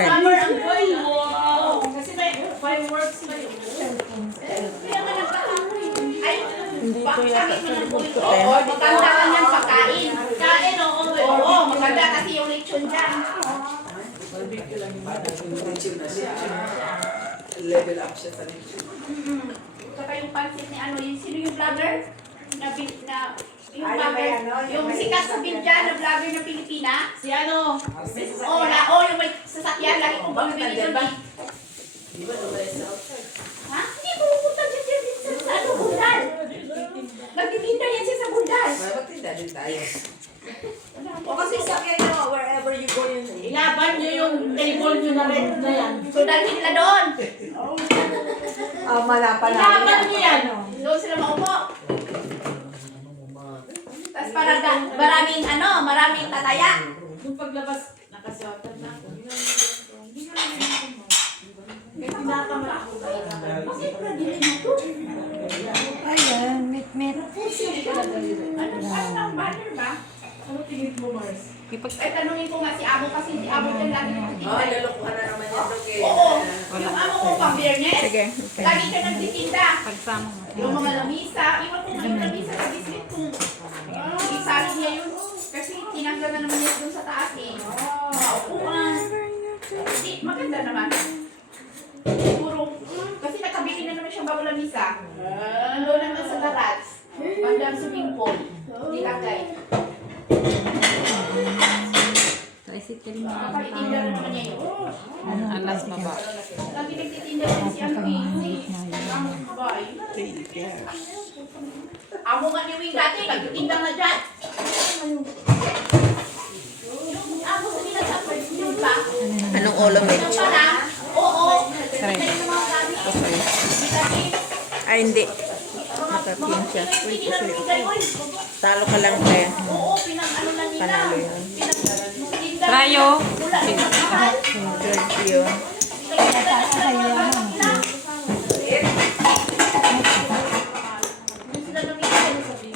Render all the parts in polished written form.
friend. Summer ang boy. Wow. Kasi may fireworks na yun. Kaya nga nagkakaroon. Ay, Hindi ko yata sa likod ko. oo, maganda ka niyang pagkain. Kain, oo, maganda kasi yung lechon dyan. Level up siya sa lechon. Saka yung pansit ni ano, yung sino yung vlogger? Yung Ano ba vlogger, yan, no? yung sikat sa Binjan na vlogger ng Pilipina. Si ano? Yung may sasakyan, lagi kong bumibili doon eh. Di ba nung sa outside? Ha? Hindi ko pupunta dyan sa ano, Bundal. Nagtitinda yan siya sa Bundal. Magtinda din tayo. O kasi sakyan nyo, wherever you go yun eh. Ilaban niyo yung table niyo na red na yan. So, dalhin nila doon. Malapan Ilaban niyo yan. Doon sila maupo. Tapos maraming tataya. Nung paglabas, nakasuotan na ako. Hindi na lang mo. Kaya tinatamad ako. Bakit pa din ito? Ayan, meet. Ano ang banner ba? Ano tingin mo, Mars? Ay, tanungin ko nga si Amo kasi si Amo din lagi nagtitinda. Lalokohan na naman yan, Doge. Oo. Yung Amo ko pang biyernes. Sige. Lagi ka nagtitinda. Pagsama mo. Yung mga lamisa. Iwan ko nga yung lamisa sa biscuit kung isalit niya yun. Kasi tinanggal na naman niya doon sa taas eh. Maupuan. Hindi, maganda naman. Siguro, kasi nakabili na naman siyang bago lamisa. Nandun naman sa garage. Bandang swimming pool. Nilagay. Tricycle mo. Nakaitinda na naman niya yun. Alas baba. Lagi nagtitinda rin si ano eh. Amo babae. Amo nga ni Wing dati, nagtitinda na dyan. Yung amo sa nila sa first yun ba? Anong ulo mo? Yung pala, oo. Try. Nagtitinda yung mga gamit. Pusoy. Lagi. Ay, hindi. Nakakin siya. Uy, Hindi na pusoy. bigay, uy. Talo ka lang, kaya. Oo, pinang-ano na nila. Panalo yun. Pinang-tinda. Trayo. Wala na mahal. Sergio. Pinagtinda na sila yung mga gamit nila. Sila nang ibigay sa sabi.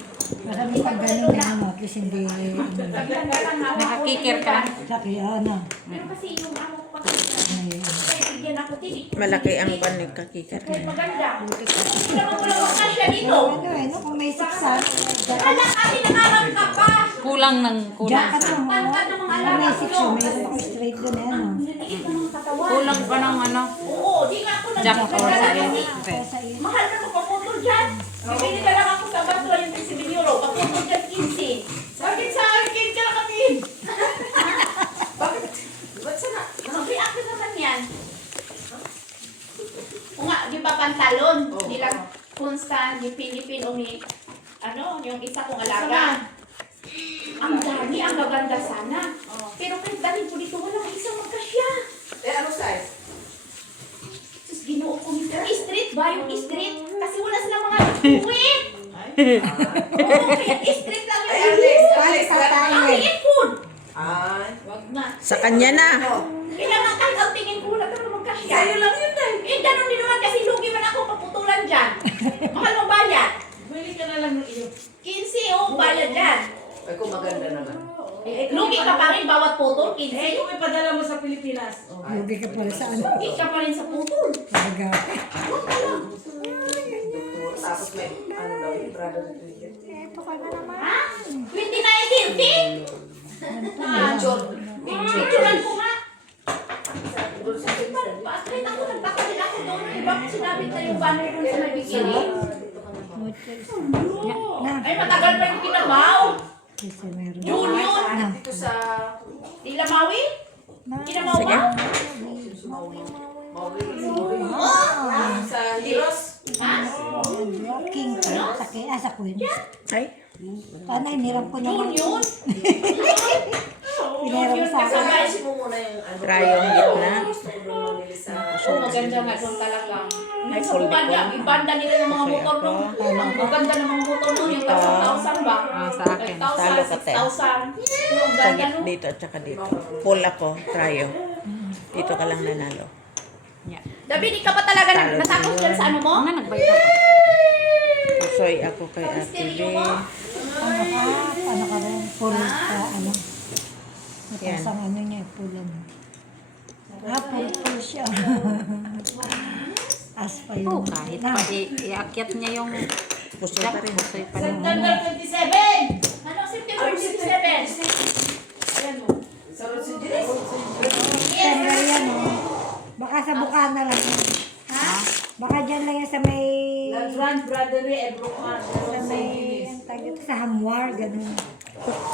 Marami pag ganun na mo, at least hindi Nakakikir ka. sakyan na. Pero kasi yung amo ko pag bigyan ako tinik. Malaki ang ban ng kakikir Kahit niya. maganda. Hindi naman wala makasya dito. No, kung may siksan, Anak, kami nangarap ka pa. Kulang ng kulang. jacket mo, Tangkad ng mga kung alaga may ko. siksan, mayroon ko straight doon eh, ano. Niliit na mga katawan. Kulang pa ng ano. Oo, di nga ako Jacket or nagkakala size. kasi. Kaya sa iyo. Mahal na magpaputol dyan. Bibili ka lang ako sa bato yung 37 euro. Paputol dyan 15. Bakit sa akin ka kapin? Bakit? Ba't sana? Mag-react na naman yan. O nga, di ba pantalon? Oo. Nilang Constant, yung Philippine, yung isa kong alaga. Ang dami, ang gaganda sana. Pero kahit dalhin ko dito, walang isang magkasya. Ano size? Sus, ginoo ko nito. Street ba? Yung street? Kasi wala silang mga uwi. Oo, kaya street lang Ay, yung Alex, Ang liit po. Ay, Wag na. Sa kanya na. Kailangan kahit ang tingin ko, wala ka naman magkasya. sa'yo lang yun eh. Eh, ganun din naman kasi lugi man ako paputulan dyan. Mahal mo bayad. Bili ka na lang ng iyo. 15 oh, bayad dyan. Ay, kung maganda naman. Lugi ka pa rin bawat putol, 15. Kung ipadala mo sa Pilipinas. Lugi ka pala sa ano. Lugi ka pa rin sa putol. Talaga. Tapos may, ano daw, yung brother na yun. Ha? 29, 30? Picturean ko nga. Kahit ako nagpakalit ako doon. Diba sinabi tayo yung banner doon sa may bikini? Ay, matagal pa yung kinabaw. Kasi meron. Junior. Na. Dito sa, Dilamawi? Kinamaw Sige. ba? sa Heroes. Ha? Walking ka. Sa Queen. Ay. Paano, hiniram ko naman. Junior? Pinahiram sa akin. Sabaysin mo muna yung ano. Try yung gitna. Gusto ko nung mamili sa... Oo, maganda nga doon talaga. Ay, Sa full banda, dipon. ibanda nila yung mga motor doon. Ang maganda ng mga motor doon, yung 1,000 ba? Sa akin. 5,000, Talo ka, te. 6,000. Yung Sa ganda no? dito at saka dito. Full ako. Tryo. Dito ka lang nanalo. David, di ka pa talaga natapos dyan sa ano mo? Mga nagbayad ako. Pusoy ako kay Ate B. Ano ka rin? Full ka, ano. Yan. Tapos ang ano niya, full ano. Purple siya. As pa Oh, yun. kahit pa iakyat niya yung Puso jack, pa rin. pusoy pa rin. September 27! Ano, September 27? Ayan mo. Sa Road si Dres. September yan, oh. Baka sa Bukana lang yun. Ha? Baka dyan lang yan sa may... La Grand Braderie et Brocan. Sa may... Ang tawag dito, sa Hamwar, ganun.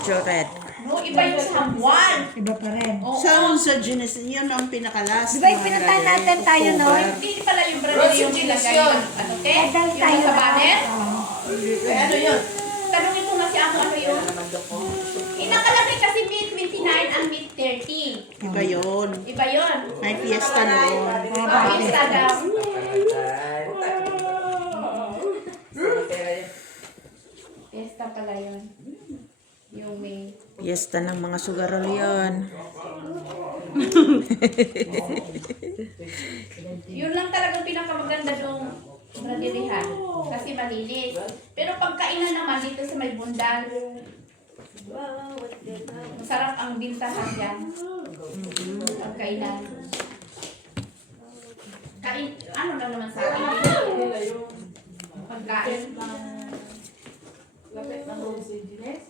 Jored. No, iba yung sa Hamuan. Iba pa rin. Oo. Sa Genes, yun ang pinakalas. Di ba yung pinuntahan natin tayo, no? Hindi pala yung brother yung nilagay ng ano, te? Dahil Yung tayo sa banner? Eh, ano yun? Tanungin mo nga si Amo ano yun? Inakalagay kasi May 29 ang May 30. Iba yun. Iba yun. May fiesta noon. Pista daw. Pesta pala yun. Yung May. Fiesta ng mga sugarol yun. Yun lang talagang pinakamaganda yung bradirihan. Kasi malinis. Pero pagkainan naman dito sa may bundal, masarap ang bintahan dyan. Pagkainan. Ano lang naman sa akin? Pagkain. Lapit ng Road si Dres.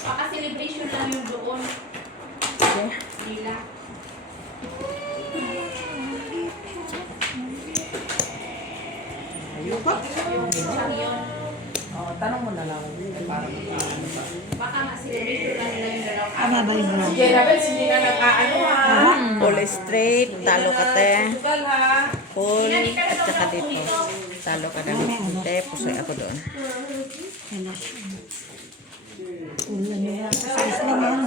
Baka celebration lang yung doon. Nila. Ayun pa. Siyang yun. Tanong mo na lang. Para Baka nga celebration lang nila yung dalaw. Tama ba yun, bro? Kaya naman, hindi na nag-aano ha. Full straight, talo ka te. Sugal ha. Full, at saka dito. Talo ka na. Te, pusoy ako doon. Kailan siya. Ulo niya. Size lang yan.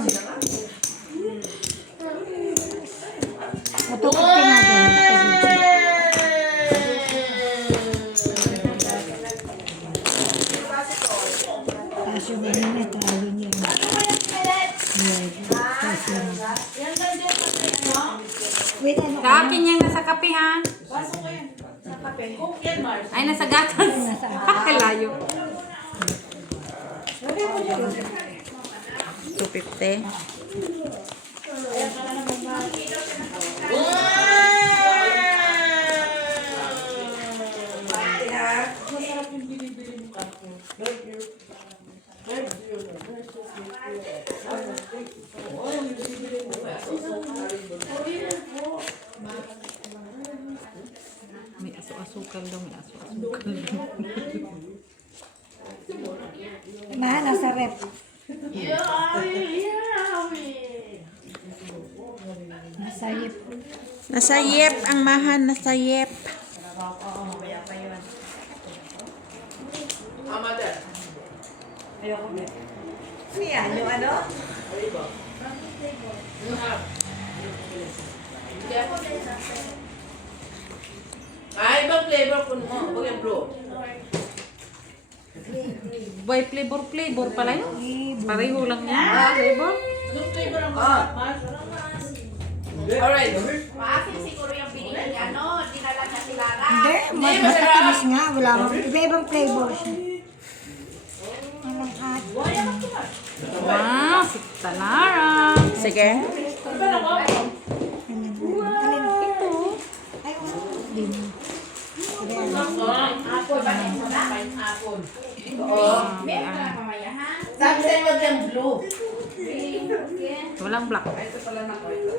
Matukot ka nga doon. Tapos yung ano niya, talo niya. Tapos yung... Wait, ano Sa akin yung nasa kape ha. Pasok ko yan. Sa kape. Cook yan, Mars. Ay, nasa gatas. Layo. 250. Masarap yung binibili mo kape. May aso-asukal daw, may aso-asukal. Mahal, nasa rep. Nasa hip. Nasa yep, ang mahan, nasa yep. Amada. Yan, yung ano? Ay, ibang flavor po mo. Huwag yung blue. Boy, flavor pala yun. Pareho lang yan. Flavor. Anong flavor ang masarap, Mars? Alright. Maasin siguro yung binili niya, no? Dinala niya si Lara. Hindi, mas matamis nga. Wala akong iba-ibang flavor siya. Walang at. Wow, si Talara. Sige. Alin ito? Ay, din. Apple ba din mo na? Apple. Oo. Meron ka na mamaya, ha? Sabi sa'yo wag yung blue. Okay. Walang black. Ito pala na ko ito.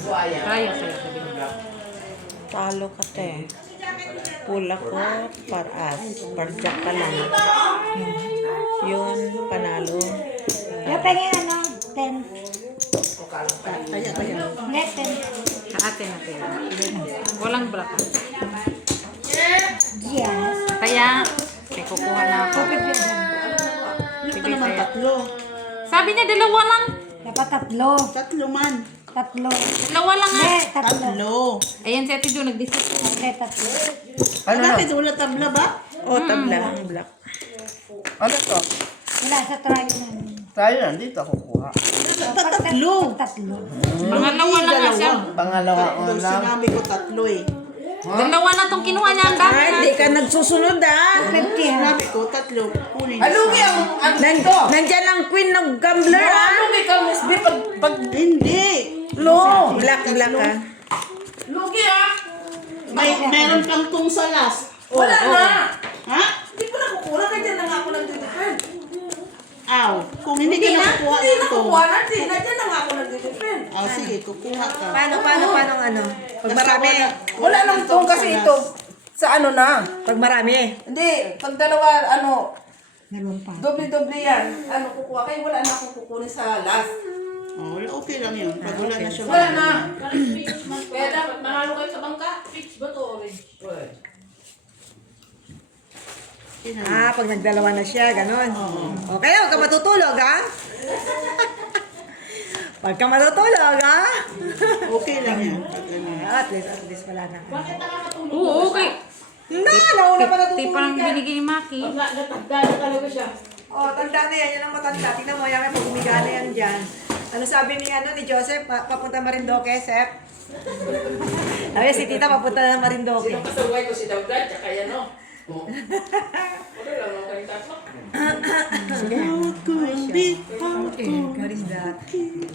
Buaya. Kaya sa'yo. Talo ka te. Pula ko, paras. Parjak ka lang. Yun, panalo. Yung pengen ano, 10. Kaya. Hindi, 10. Sa atin natin. Walang black. Yes. Kaya, may kukuha na ako. Hindi ka naman tatlo. Sabi niya, dalawa lang. Dapat tatlo. Tatlo man. Tatlo. Dalawa lang nga. Hindi, tatlo. Tatlo. Ayan si Ate Jo, nag-decide. Hindi, tatlo. Bakit wala tabla ba? O, tabla ang black. Ano to? Wala, sa try namin. Tayo nandito ako kuha. Tatlo. Tatlo. Pangalawa lang nga siya. Pangalawa ko Tatlo. lang. Sinabi ko tatlo eh. Dalawa na tong kinuha niya. Ang dami Ay, na. hindi ka nagsusunod ah. Sinabi ko, 3. Kunin niya. Alugi ang Nandyan ang queen ng gambler ah. Alugi ka, Miss B. Pag Hindi. Lo, black ah. lugi ah. Meron kang tung sa last. Wala na. Ha? Hindi ko nakukuha. Kaya na nga ako nagdidefend. Aw. Kung hindi ka nakukuha Hindi ng tung. nakukuha natin. Nandiyan na nga ako nagdidefend. Aw, sige, kukuha ka. Paano ano? Pag marami. Wala nang tong kasi ito. Sa ano na. Pag marami. Hindi. Pag dalawa, ano, Dalawang pa. doble-doble yan. Ano, kukuha kayo. Wala na akong kukunin sa last. Oh, okay lang yun. Pag wala na siya. Wala na. Kaya dapat manalo kayo sa bangka. Fix ba to? Orange. Pag nagdalawa na siya, ganon. Okay, huwag ka matutulog, ha? Huwag ka matutulog, ha? Okay lang yan. Pag ano. At least wala na. Oo, okay. Nauna pa natutulog. Ti parang binigay ni Maki. Oh, tanda na yan. Yan ang matanda. Tingnan mo, yan pag umigana yan dyan. Ano sabi ni Joseph? Papunta Marindoque, Sep? Sabi si Tita, papunta na Marindoque. Sino kasaway ko si Dawdad? Tsaka yan, no? Wala lang ako kayong tatlo. What is that? Cute.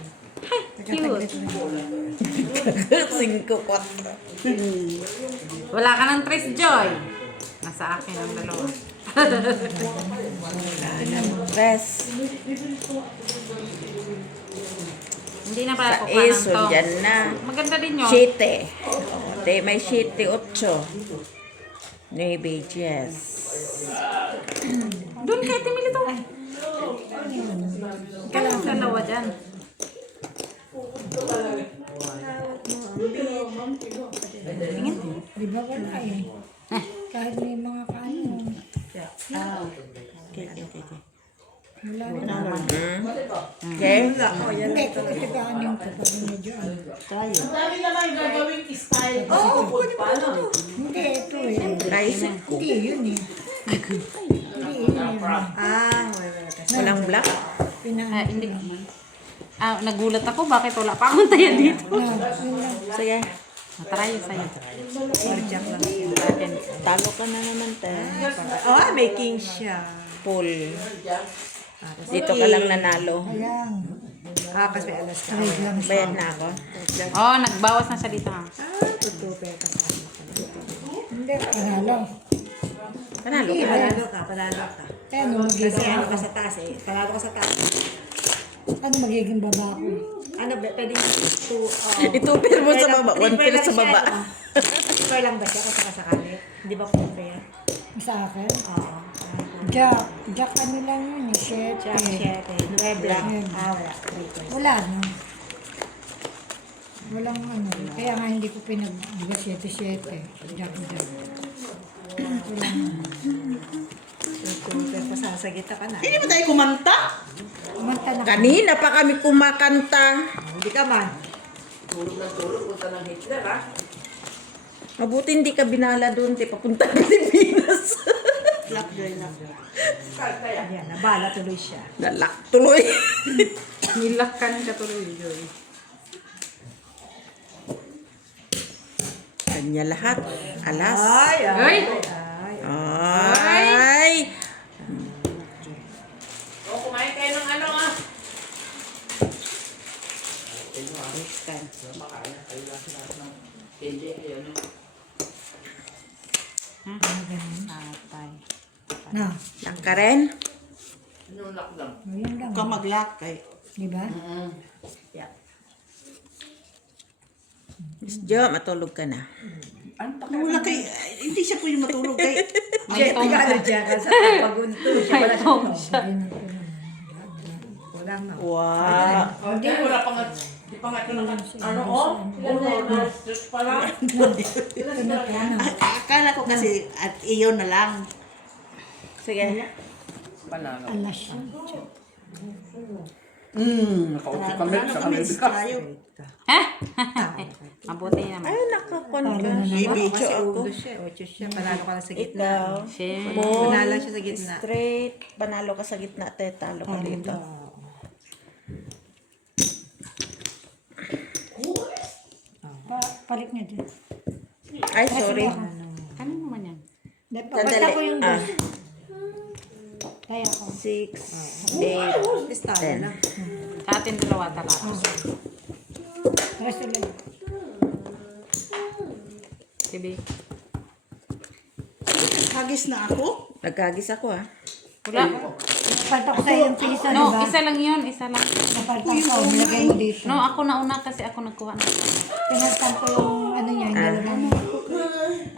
5-4. Wala ka ng Trace Joy. Nasa akin ang dalawa. Tres. Hindi na pala Sa kukuha ng iso, to. dyan na. Maganda din yun. 7. May 7, 8. 9, 10. Doon kay Timili to. Kaya ang dalawa dyan. Di ba wala eh. Kahit may mga kaano. Wala rin. Okay? Hindi, kung itigaan ko pag medyo ano. Ang dami naman gagawing style. Hindi, ito eh. Tricycle. Hindi, yun eh. Hindi, yun eh. Wala. Walang black. Hindi. Nagulat ako. Bakit wala pa akong taya dito? Sige. Try sa'yo. Atin. Talo ka na naman, te. May king siya. Full. Dito ka lang nanalo. Ayan. Kasi may alas ka. Trade lang siya. Bayad na ako. Oh, nagbawas na siya dito ha. Hindi, panalo. Panalo ka. Panalo ka. Eh, ano Kasi magiging, ano ka sa taas eh. Panalo ka sa taas. ano magiging baba ko? Ano, pwedeng Itupir mo sa baba. 1 pila sa baba. Fair lang ba siya kasi kasakali? Hindi ba po fair? Sa akin? Oo. Jack ano lang yun eh, shit. Siya, 7. 9. Wala. Wala no. Walang ano. Kaya nga hindi ko di ba 7-7. Jack. Wala. Super, pasasagita ka na. Hindi ba tayo kumanta? Kumanta na. Kanina pa kami kumakanta. Hindi ka man. Tulog na tulog. Punta ng Hitler, ha? Mabuti hindi ka binala doon, te. Papunta ng Pilipinas. Black girl lang. Ayan, nabala tuloy siya. Nalak tuloy. Nilakan ka tuloy, Joy. Kanya lahat. Alas. Ay. Ay. O, kumain kayo ng ano, ha? Hindi, ayun. Atay. Na. Lang ka rin. Anong lockdown? Yun lang. Huwag ka mag-lock kay. Di ba? Miss Jo, matulog ka na. Wala kay, hindi siya pwede matulog kay. May tong Ano dyan? Sa pagunto. Siya wala siya. Wala na. Wow. Hindi, wala pa nga. Di pa nga ito ano, oh? Just pala. Akala ko kasi at iyon na lang. Sige. Alas yun. Nakaupo kami sa Kami tayo. Mabuti naman. Ay, nakakon ka. May video Kasi ako. undo siya. 8 siya. Panalo ka na sa gitna. Ikaw. Siyempre. Panalo siya sa gitna. Straight. Panalo ka sa gitna, te. Talo ka dito. Palit niya dyan. Ay, sorry. Ano naman yan? Papasta ko yung Ah, Kaya ko. 6, 8, Listado 10. na. Sa atin dalawa talaga. Rest ulit. Sige. Hagis na ako? Nagkagis ako ah. Wala. Palta ko sa'yo yung pisa, No, diba? isa lang yun. Isa lang. Napalta ko, nilagay mo dito. No, ako nauna kasi ako nagkuha ng Pinaltan ko yung ano niya, yung dalawang.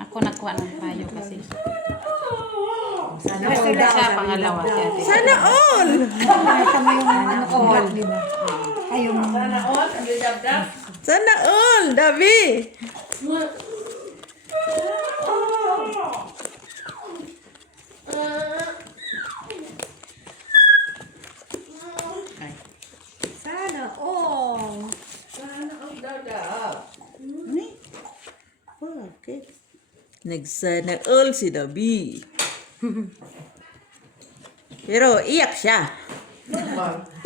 Ako nagkuha ng tayo kasi. Sana Rest all ulit daw, Siya sabi ni pangalawa. Love Si Love. ate. Sana all! Pinaltan mo yung ano ko, di ba? Ay, yung... Sana all, ang dab-dab. Sana all! Dabi! Sana all. Sana all dab-dab. Okay. Nagsana all si Dabi. Pero iyak siya.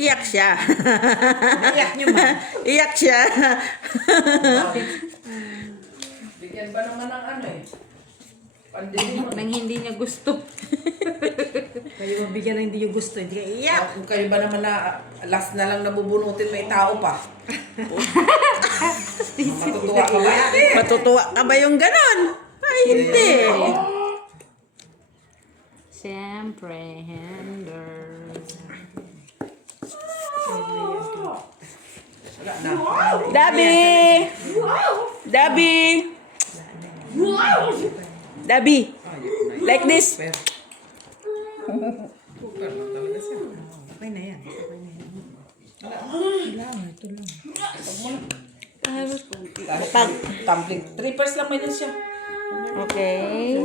Iyak siya. Iyak niyo ba? Iyak siya. Bigyan ba naman ng ano eh? Pandili mo. Nang hindi niya gusto. Kayo mabigyan na hindi yung gusto, hindi ka iyak. Kung kayo ba naman na last na lang nabubunutin, may tao pa. Matutuwa ka ba? Matutuwa ka ba yung ganon? Ay, hindi. Siyempre, Hender. Wala na. Dabi! Dabi! Dabi! Like this. Okay na yan. Okay na yan. Pag. Tumbling. 3 lang may siya. Okay.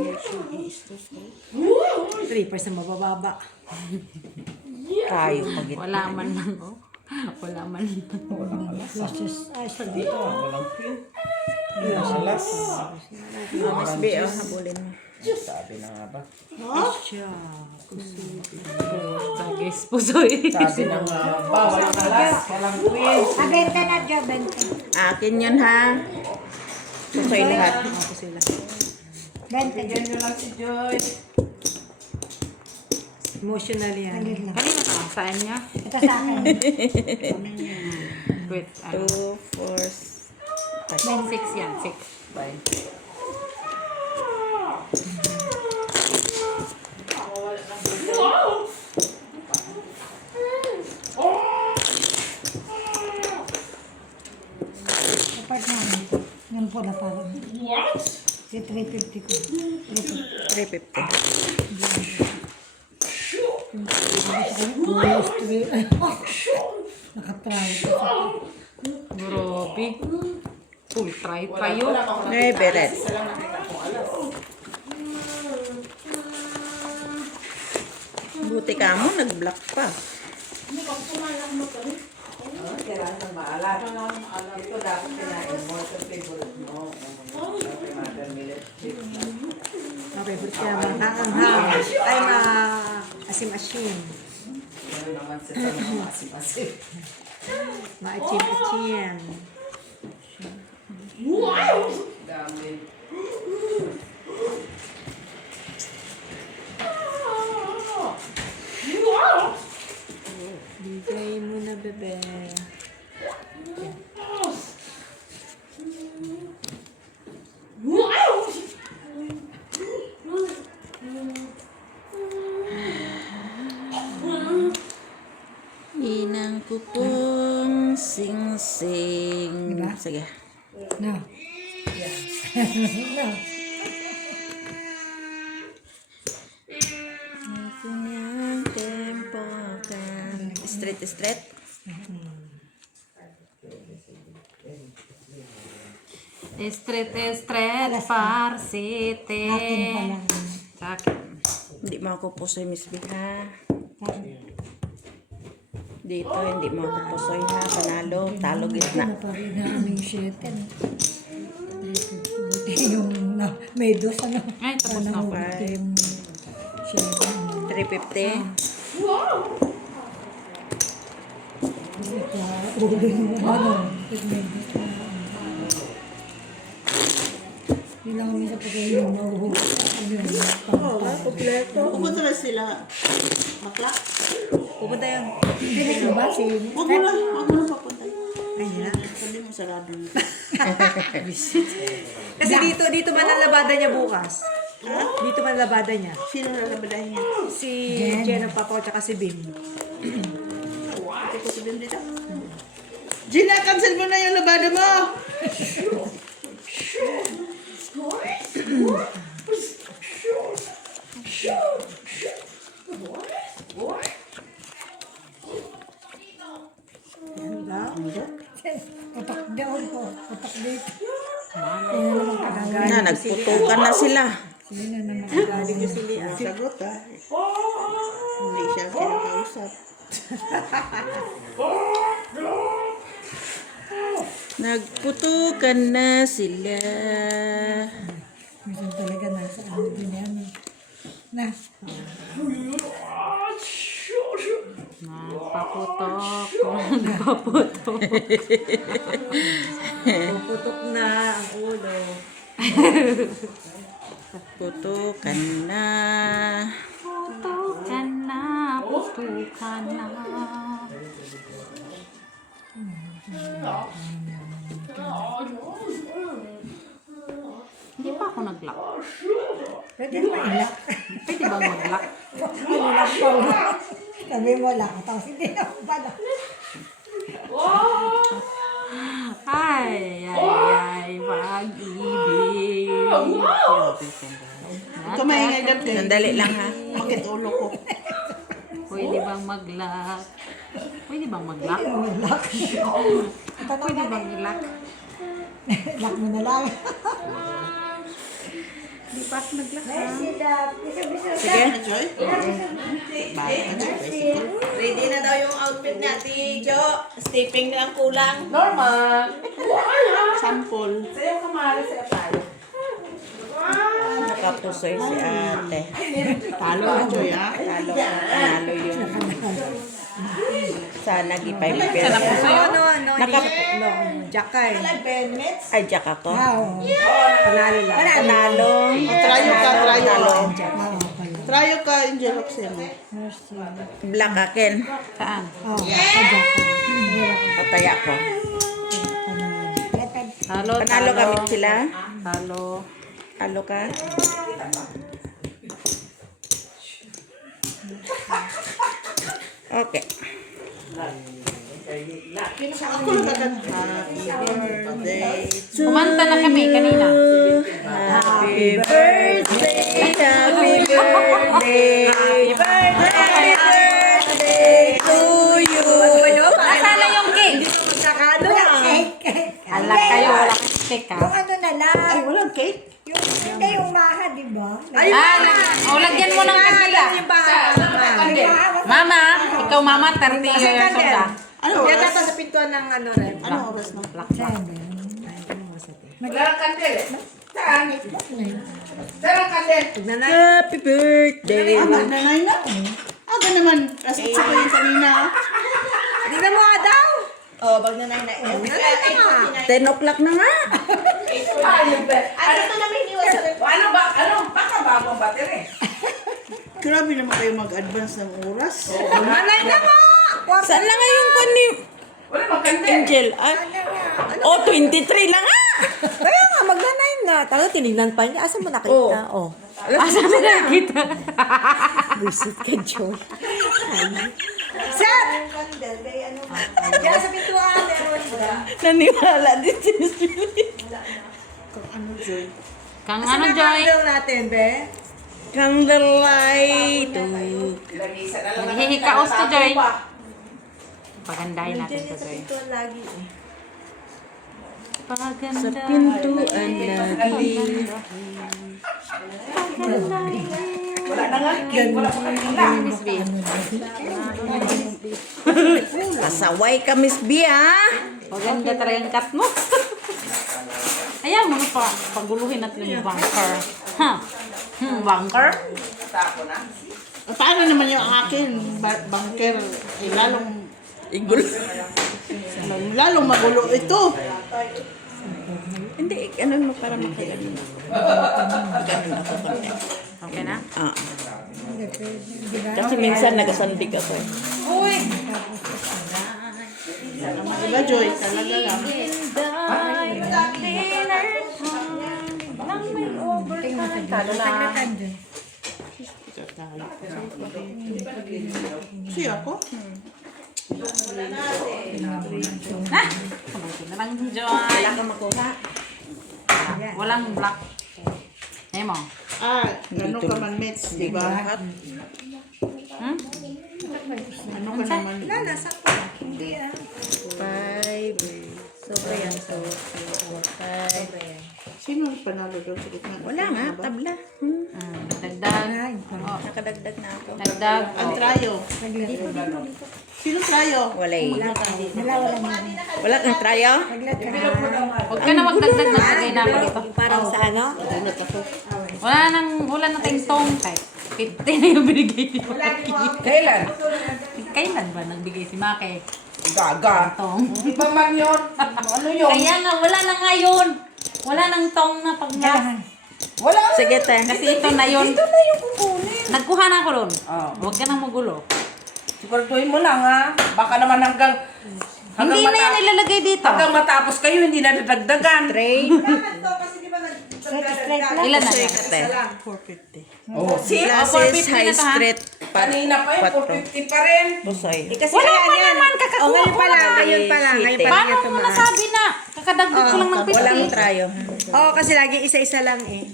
3% mabababa. Tayo pag Wala man lang, oh. Wala man lang. Process. Ay, sa dito. Alas. Mas B, oh, habulin mo. Sabi na nga ba? Siya. Sagis, pusoy. Sabi na nga ba, walang alas, walang quiz. Benta na, Jo, benta. Akin yun ha. Pusoy lahat. Ako sila. Benta, Jo. Bigyan nyo lang si Joy. Emotional yan. Halit lang. Kanina ka, saan niya? Ito sa akin. Wait, ano? 2, 4, 6 yan, 6. Bye. Apart na ito. Yung pula parang. What? Si 350 ko. 350. 350. Nakatry ko. Grabe. Full try tayo. Beret. Isa lang nakita kong alas. Buti ka mo, nag-block pa. Kailangan ng maalat. Ito dapat kinain mo sa favorite mo. Okay, kaya makaanghang. Ay, asim-asim. Ano naman sa mga asim-asim. Maachim-achim. Dami. Bigay mo na, bebe. Inang kupong sing-sing. Diba? Sige. No. No. Ang tempo ka. Straight, straight. Street, parsite. Akin pa lang. Sa akin. Hindi mo ako pusoy, Miss B, ha? Dito, hindi mo ako pusoy, ha? Panalo, talo gitna. Ano pa rin na aming shitten. Buti yung may dos ano. Ay, tapos na. Buti yung shitten. 350. Ulo yung ano. May dos na. Yun lang kami sa pagkain yung mahuhulog. Oo, kompleto. Pupunta na sila. Makla? Pupunta yun. Hindi ba si... Huwag mo na papunta. Ay, yun na. Sabi mo sarado na. Kasi dito man ang labada niya bukas. Dito man ang labada niya. Sino lalabadahin niya? Si Jen ang papa ko tsaka si Bim. Ate ko sabihin dito. Gina, cancel mo na yung labada mo! Yan daw. Patak down ko. Patak dito. Na, nagputukan na sila. Yun na naman. Galing yung sili. Sagot Hindi siya kinakausap. Nagputukan na sila. Minsan talaga nasa ano din yan. Na. Nagpaputok. Nagpaputok. Puputok na ang ulo. Putukan na. Putukan na. Putukan na. Hindi pa ako nag-lock. Pwede naman ilak. Pwede bang mag-lock? Ilak pa mo. Sabi mo lang. Tapos hindi na pala. Ay, pag-ibig. Ito maingay dati. Sandali lang ha. Bakit ulo ko? Pwede bang mag-lock? Pwede bang mag-lock? Ilak. Pwede bang i-lock? Ilak mo na lang. Hindi pa ako nag-lock. Sige. Joy? Ready na daw yung outfit natin, Jo. Stepping lang kulang. Normal. Sample. Sayo ka mahal sa tayo. Nakapusoy si ate. Talo ka, Joy, ha? Talo. Talo yun. Sana gipay-pay. No, Jack ka eh. Ay, jack ako. Wow. Panalo lang. Panalo. Trayo ka. Wow, pala. Trayo ka, Angel Oxemo. Mercy. Black akin. Saan? Oh, sadya ko. Pataya ko. Talo, Panalo kami sila. Talo. Talo ka. Okay. Ako lang kakanta. Happy birthday. Kumanta na kami kanina. Happy birthday, happy birthday, happy birthday to you. Nasaan na yung cake? Magkakano lang. Alak kayo, wala kang cake ha? Yung ano na lang. Ay, walang cake? Yung hindi yung maha, di ba? Ay, Lagyan mo ng kandila. yung bahay. Mama, ikaw mama, 30 years old ah. Ano Yan oras? dapat sa pintuan ng ano rin. Ano oras na? Seven. Wala kang kandil. Saan? Saan ang kandil? Nagnanay. Happy birthday. Ah, magnanay na? Aga naman. Kasi ko yung kanina. Tingnan mo nga daw. Oh, bag na na. Nagnanay na nga. 10 o'clock na nga. Ano ito na may iniwan sa rep? Ano ba? Ano? Baka bagong battery. Grabe naman kayo mag-advance ng oras. Nagnanay na nga. Saan na nga yung kwan ni Wala bang kandil? Angel? Oh, 23 lang nga. Kaya nga, magnanay na. Talaga tinignan pa niya. Asa mo nakita? Oh. Asa mo nakikita? Visit ka, Joy. Set! Diyan sa pintuan. Meron ba? Naniwala din si Miss Julie. Ano, Joy? Kang Saan ano, ang Joy? candle natin, be? Candlelight. Lagisa na lang. Naghihikaos to, Joy. Pagandahin natin to, Sa Joy. pintuan lagi. Pagandahin. Sa pintuan lagi. Wala na nga. Wala pa kanina. Pasaway ka, Miss B, ha? Maganda talaga ang cut mo. Ayan, mga paguluhin natin yung bunker. Ha? Bunker? Tapo na. Paano naman yung akin? Bunker. Ay, lalong Igul. magulo ito. Hindi, ganun mo para makilala. Ganun ako konti. Okay na? Ah. Kasi minsan nagasandig ako. Diba, Joy? Talaga lang. Siya ako? Walang joy. Wala kang makuha. Walang black. Nemo. Ano ka man, Mets, di ba? Hmm? Ano ka naman? Wala, nasa ko. Hindi 5. Sobra yan. So, 5. Sino ang panalo doon sa gitna? Wala nga, tabla. Dagdag. Nakadagdag na ako. Dagdag. Ang trayo. Sino trayo? Wala eh. Wala kang tryo? Huwag ka na magdagdag na lagay namin ito. Parang sa ano? Wala na tayong tong type. 50 na yung binigay ni Maki. Kailan? Kailan ba nagbigay si Maki? Gaga. Tong. Di ba man yun? Ano yun? Kaya nga, wala na nga yun. Wala nang tong na pag Wala. Sige, te. Kasi ito na yun. Ito na yung kukunin. Nagkuha na ako doon. Oh. Huwag ka nang magulo. Siguraduhin mo lang ha. Baka naman hanggang Hindi na yan ilalagay dito. hanggang matapos kayo, hindi na nadagdagan. Tray. Kasi di ba Ilan na yan? Te. 450. Oh, see? Classes, High Street. Kanina pa yun, 450 pa rin. Pusoy. Kasi Wala ayan, pa yan. naman, kakakuha ngayon ko pala, lang. ngayon pala, ngayon pala Paano niya mo tumaas. nasabi na? Kakadagdag ko lang ng 50. Walang tryo. Oo, kasi lagi isa-isa lang eh.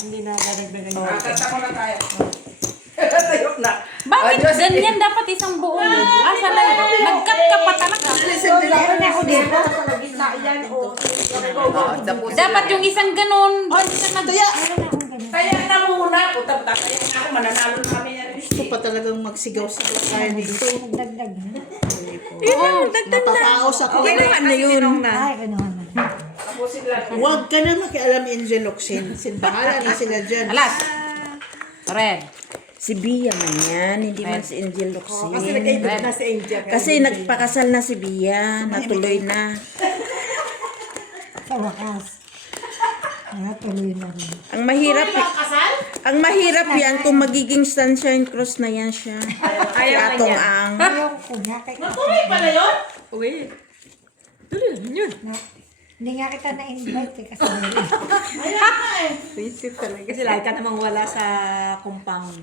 Hindi na dadagdagan yun. Tatako na tayo. Tayo na. Bakit ganyan dapat isang buong? Asa na yun? Nag-cut ka pa talaga. Dapat yung isang ganun. Kaya na muna. Puta-puta. Kaya na ako, mananalo na kami yan. Gusto pa talagang magsigaw-sigaw tayo dito. Nagdagdag na. Matataos ako. Okay na ano yun? Ay, gano'n na. Tapusin lang. Huwag ka na makialam, Angel Locsin. Bahala na sila dyan. Alas. Red. Si Bia man yan, hindi man si Angel Locsin. Kasi nag-edit na si Angel. Kasi nagpakasal na si Bia, natuloy na. Sa wakas. Tuloy na rin. Ang mahirap yan kung magiging Sunshine Cross na yan siya. Ay, atong ang. Ayoko ko nga. Matuloy pala yun? Hindi nga kita na-invite eh, kasi Kasi lagi ka namang wala sa compound.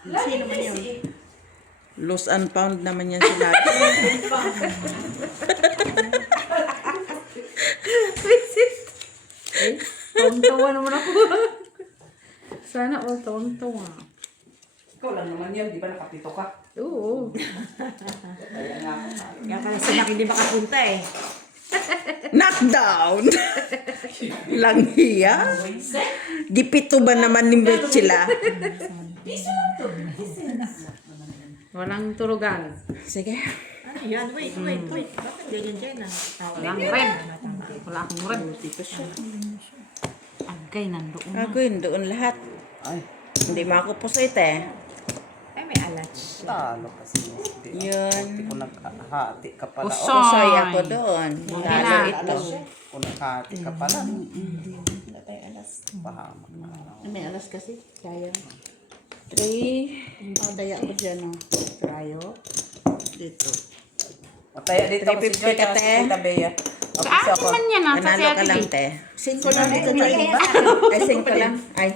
Sino man yun? Lost and found naman yan sila. Tawang-tawa naman ako. Sana all tawang-tawa. Ikaw lang naman yan. Di ba nakapito ka? Oo. Kaya pala si Mac hindi makapunta eh. Knockdown! Langhiya? Gipito ba naman ni Betchila? Walang turugan. Sige. Ano yan? Wait. Bakit ganyan dyan ah? Walang red. Wala akong red. Agay nandoon. Gagawin doon lahat. Hindi makakupusay te. Ay, may alats. Talo kasi. Yun. Kung naghati ka pala. Pusoy. Pusoy ako doon. Okay Talo na. ito. Kung naghati ka pala. Pahamak na. May alas kasi. Kaya. 3. Daya ko dyan, oh. Trayo. Dito. Mataya dito ako si 350 Joy ka, at te. si Tita Bea. Sa akin man yan ah. Sa Nanalo ka lang Ate te. 5 lang dito na iba. Ay, 5 lang. Ay.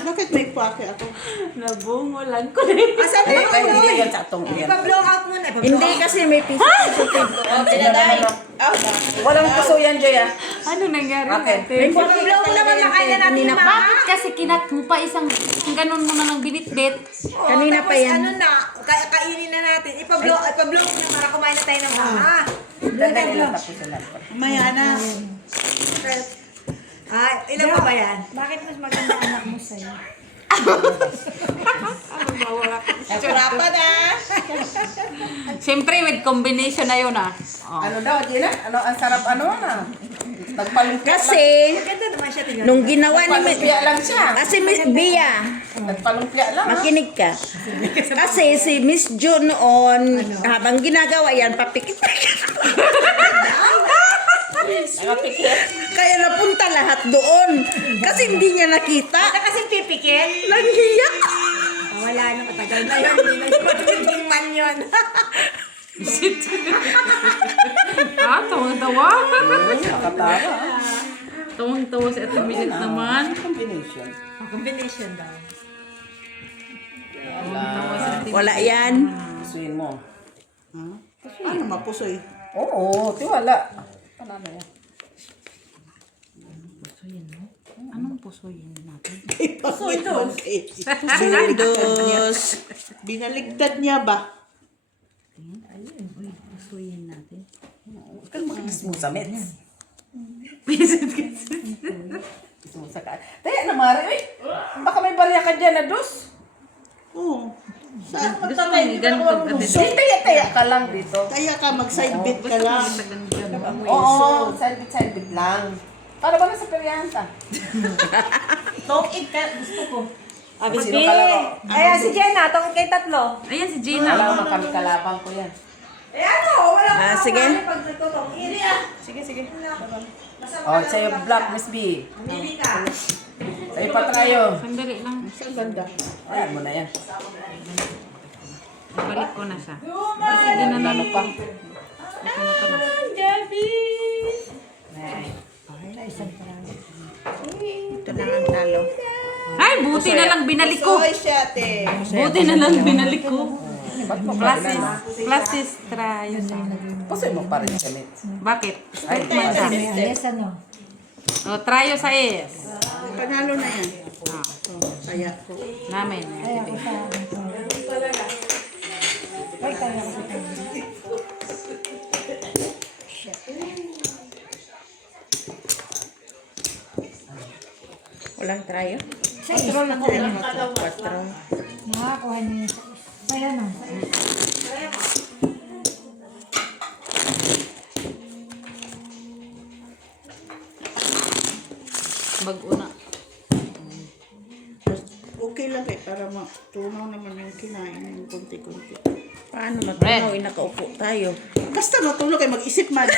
Bakit may pake ako? Nabungolan ko na Asan Ay, mo? ay, dito yan sa atong yan. Ipa-blow out muna. Hindi kasi may piso. Walang puso yan, Joy ah. Ano nangyari Okay. natin? Ipa-blow mo naman makaya natin Kanina yung pa. mga. Bakit kasi kinat mo pa isang ganun mo na ng binitbit? Kanina pa yan. Ano na, kainin na natin. Ipa-blow mo na para kumain na tayo ng mga. Dadali lang tapusin lang. Maya na. Ay, ilan pa ba yan? bakit mas maganda anak mo sa'yo? Surapa na. Siyempre with combination na yun ah. Oh. Ano daw, Gina? Ano, ang sarap ano na? Nagpalumpia Kasi, Maganda naman siya tingnan. nung ginawa ni Nagpalumpia lang siya. Kasi Miss Bia, Nagpalumpia lang. ha? makinig ka. Kasi si Miss Jo noon, habang ginagawa yan, papikit-pikit. Nakapikit. Kaya napunta lahat doon. Kasi hindi niya nakita. Baka kasi pipikit. Nanghiya. Wala na, matagal na yun. Hindi na yung matinding man yun. Tawang-tawa. Nakatawa. Tawang-tawa si Ate Milit naman. Combination. Combination daw. Wala yan. Suyin mo. Ano mapusoy? Oo, tiwala. Panalo yan. Anong pusoyin natin? Pusoy dos. Dos. Binaligtad niya ba? Pusoyin natin. Huwag kang mag-kiss mo sa meds. Kiss mo sa ka. Taya na, Mari. Uy, baka may barya ka dyan na dos. Oo. Saan Gusto magtatay? mo Hindi pa ganito naman kasi. marunong. Taya ka lang dito. Kaya ka, mag-side bit ka lang. Oo, side bit lang. Para ba na sa peryanta? Talk it ka, gusto ko. Abi, sino kalaro? Ayan, si Jenna, tungkol kay tatlo. Ayan si Gina. Alam mo kami kalabang ko yan. Eh ano, wala Ah, sige. pag nagtutong. Sige, sige. Oh, sa'yo black, Miss B. Pili ka. Sa'yo patrayo. Sandali lang. Ang ganda. Ayan mo na yan. Balik ko na siya. Sige na ano pa. Ito na to. Ito lang ang talo. Ay, buti na lang binalik ko. Pusoy siya, te. Buti na lang binalik ko. Plasis trayo. Pusoy mo pa rin sa meds. Bakit? Ay, May alis, ano? O, trayo sa S. Panalo na yan. Kaya ko. Namin. Kaya ko sa ano to. Ay, kaya ko sa kanya. Walang trayo. Sa isa lang ko. Quatro. Nakakuha niya yung sa isa. Kaya no, sa isa. Bag-una. Okay lang eh, para matunaw naman yung kinain ng konti-konti. Paano matunaw? Nakaupo tayo. Basta matulog kayo, mag-isip man.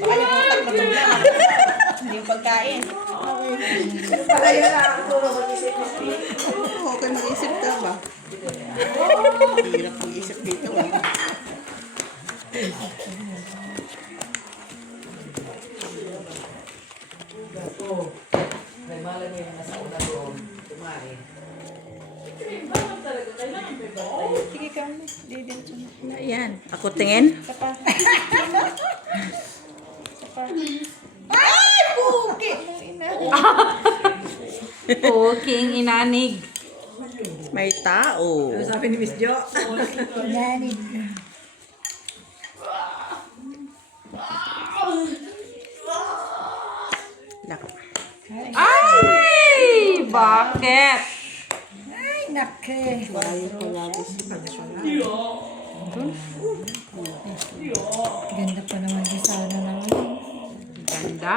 Makalimutan mo ito lang. Hindi yung pagkain. Para yun lang, tulong mag-isip. Oo, kayo mag-isip ka ba? Hirap mag-isip dito. Ayan. Ako tingin. Poking inanig. May tao. Ano sabi ni Miss Jo? Nanig. Lako. Ay! Bakit? Ay, nake. Ganda pa naman yung sana naman. Ganda.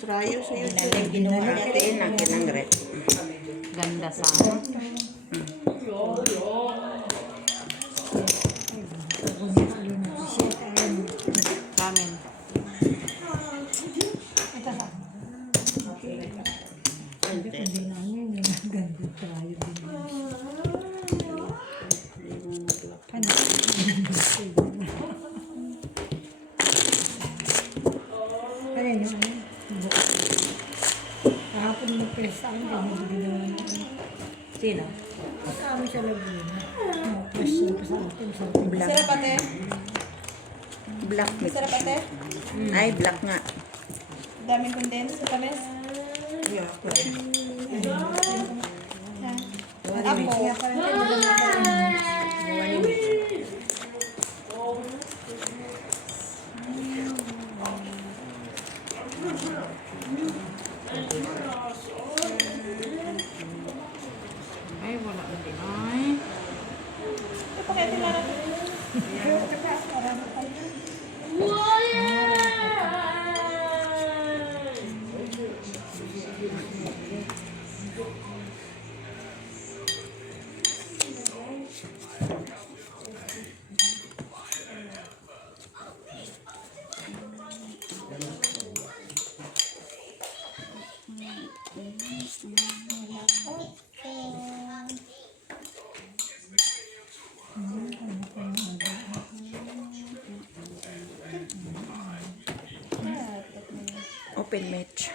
Trayo sa iyo. Natin ang kinangret. Ganda sana. Ramen. Ito sa. Hindi namin yung ganda tayo din. Ano? Ano yun? Kahapon mag-press ako, hindi mo ginawa na. Sino? Sa amin sa Laguna. Question pa sa atin. Sa Black. Sarap ate. Black mix. Sarap ate. Ay, black nga. Daming condense sa tamis. Ako. kaya parang talaga na Ay, wala na din. Ay. Ito pa kaya tinara. Open match.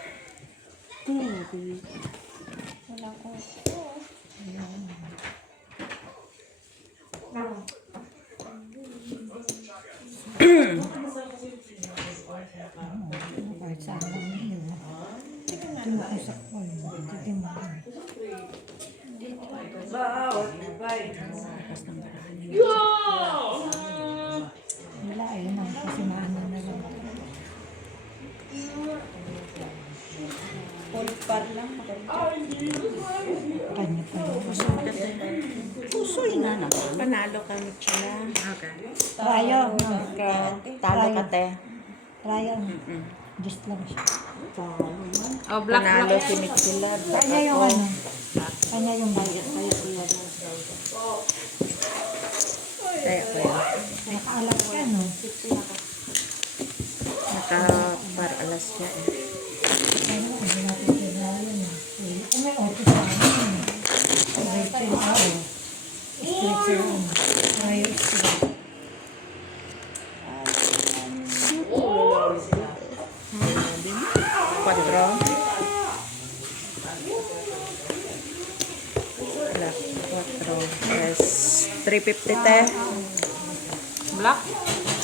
Kahit saan lang yun. Ito mo kasak ko yun. Ito mo. Bawat bay. Wala eh. Kasi maano na lang. Kanya pa yun. Pusoy na naman. Panalo kami sila. Okay. Rayo. Talo ka, te. Rayo. Just lang siya. Oh, black, Panalo black. si Mitchila. Kanya yung ano. Kanya yung bayad. Kaya ko yan. Kaya ko yan. Nakaalam ka, no? Nakaparalas siya eh. Kaya nga, hindi natin kailangan yan. Kung may auto sa amin. Rachel, ako. Straight sa ano. Rayo, straight. Quatro. Black, 4. Yes. 350 te. Black.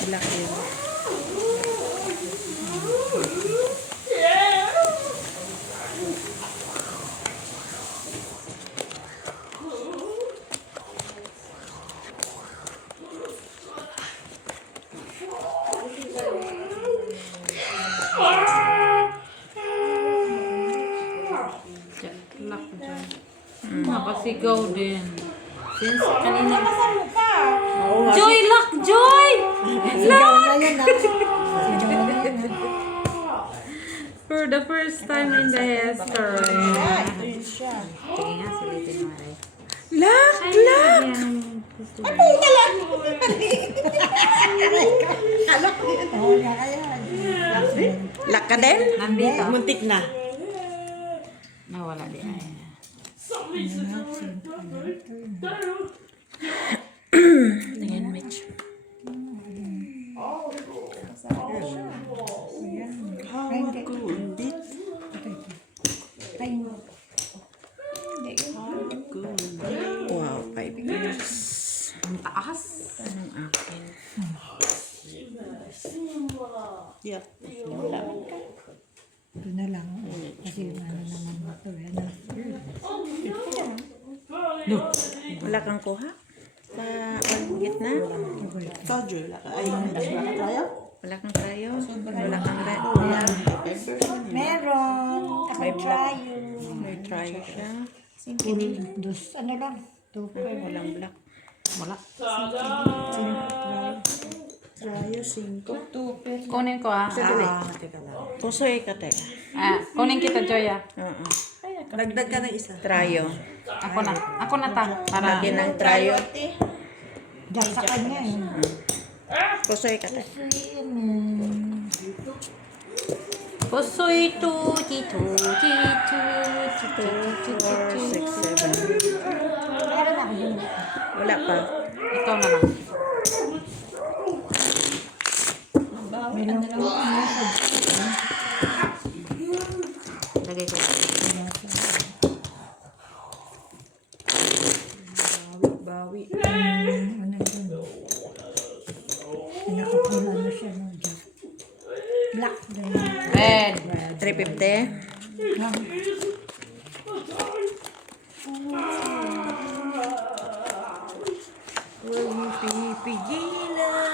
Black yun. Black dyan. Napasigaw din. Since kanina. Joy, lock, Joy! Sigaw na yun, ah. Sigaw na yun, ah. For the first time in the history. Ayun siya. Sige nga, silitin mo rin. Lock! Lock! Oo, nga kaya. Lock ka din? Nandito. Muntik na. Nawala di ay. Tingnan, Mitch. Ay, hindi. Ay, hindi. Wow, 5 years. Ang taas. Anong akin? Yeah. Ito na lang. Kasi ano naman ito. Wala kang kuha? Sa gitna? Soldier. Ay, tayo? Wala kang tayo? Wala kang red? Meron. Ako try May try siya. Dos, ano lang. 2.5. Walang black. Wala. Tayo, 5. Kunin ko ah. Teka lang. Pusoy ka, te. Kunin kita, Joy ah. Oo. Dagdag ka ng isa. Trayo. Ako na. Ako na ta. Para. Lagi ng trayo. Diyan sa kanya eh. Pusoy ka, te. Pusoy tu, titu, titu, titu, 4, 6, 7. Meron ako yun. Wala pa. Ikaw na lang. Meron lang ako. Lagay ko. Bawi. Ano yun? Pinakapula na siya ng Jack. Black din. Red. 350. Huwag mo pipigilan.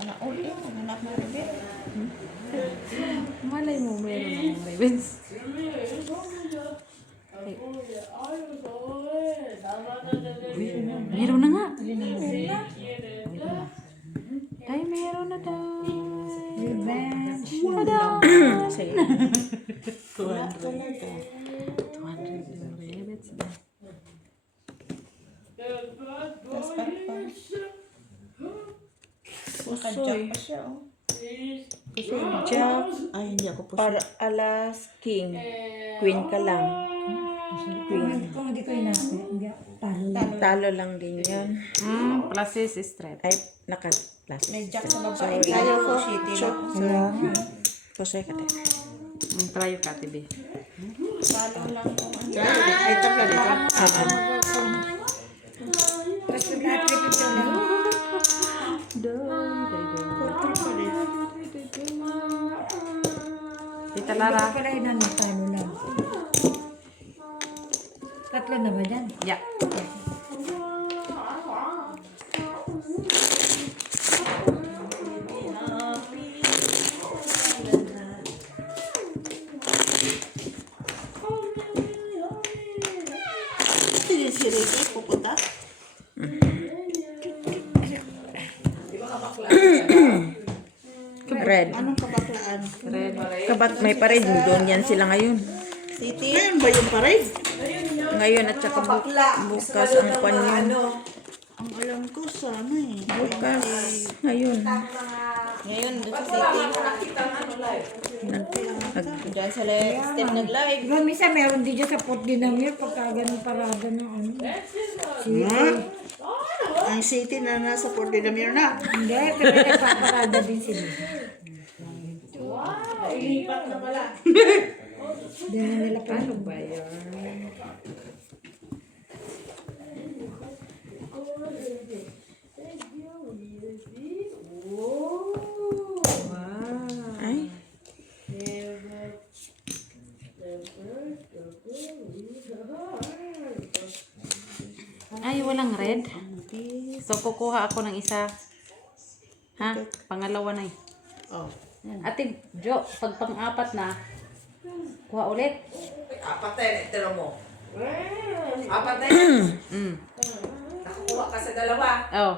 Sana all in. Anak na rin. Malay mo, meron akong ribbons. Uy, meron na nga. Ay, meron na daw. Revenge. Tada! Sige. 200 ribbons na. Tapos naka-jack pa siya, oh. Jack, Ay, hindi ako po para alas, king. Queen ka lang. Kung hindi ko inapit, hindi ako talo. Talo lang din yun. Plus is straight. Ay, naka-plus. may jack sa babae. Ayaw ko. City lang. Kusoy ka din. Try yung katibi. Talo lang kung ano. Ay, tabla dito. Tapos nag-tripit yun lang. Tita Lara. Pala yun ang talo lang. Tatlo na ba dyan? Yeah. Hindi si Ricky pupunta. Red. Anong kabaklaan? Red. Kabat may parade. Doon yan sila ngayon. City? Ngayon ba yung parade? Ngayon at saka bukas ang panyo. Ang alam ko sana eh. Bukas. Ngayon. Ngayon, doon sa City. Diyan sa step nag-live. Diba, minsan meron din dyan sa Port Dinamir pagka ganun parada ng ano. Ang City na nasa Port Dinamir na. Hindi, pero nagpaparada din sila. Ilipat na pala. Doon na nila pa. Ano ba yun? Ay. Ay, walang red. So, kukuha ako ng isa. Ha? Pangalawa na eh. Oh. Ate Jo, pag pang-apat na, kuha ulit. Apat na yun, tira mo. Apat na yun. Nakakuha ka sa dalawa. Oh.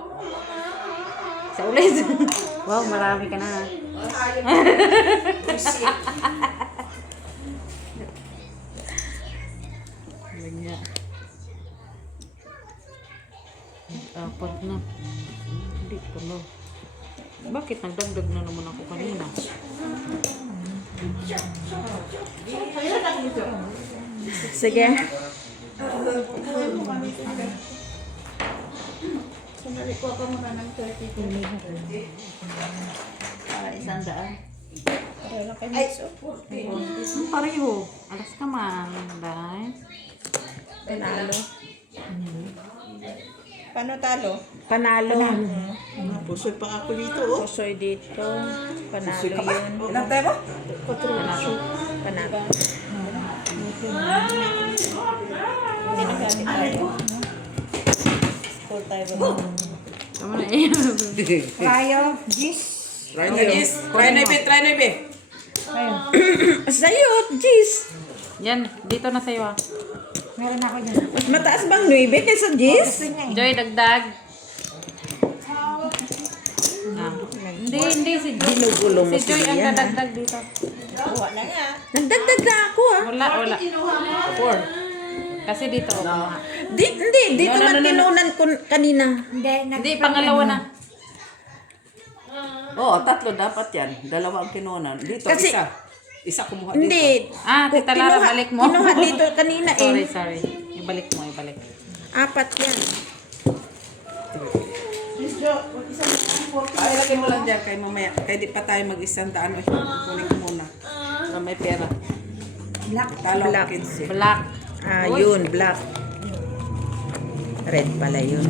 Sa ulit. Wow, marami ka na. Ayaw mo. Bullshit. Ganyan. Apat na. Hindi pala. Bakit nagdagdag na naman ako kanina? Sige. Sandali ko ako muna ng 30. Para 100. Ay, Pareho. Alas ka man. Dahil. Panalo. paano talo? Panalo. Pusoy pa ako dito, oh. Kusoy dito. Panalo yun. Ilang tayo mo? Panalo. Panalo. Full tayo ba? Tama na eh. Kayo, Gis. Try na bis. Try na bis. Try na bis. Kayo. Sa'yo, jeez. Yan, dito na sa'yo ah. Meron ako dyan. Mas mataas bang 9 kaysa jeez? Gusto niya eh. Joy, dagdag. Ah. Hindi, si Ginugulo mo Si Joy ang siya. dadagdag dito. Kuha na nga. Nagdagdag na ako ah. Wala. 4. Kasi dito ako kumuha. Hindi. Dito No, no, man no, no. kinunan ko kanina. Hindi, pangalawa na. Oo, tatlo dapat yan. Dalawa ang kinunan. Dito, Kasi- isa. Isa kumuha dito. Hindi. Ah, Tita Lara, balik mo. Kinuha dito kanina eh. Sorry. Ibalik mo. 4 yan. Miss Jo, isang 40. Ay, lagay mo lang dyan kay mamaya. Kaya di pa tayo mag-isang daan. Ay, kunin ko muna. Na may pera. Black. Talo Black. 15. Black. Ah, yun, black. Red pala yun.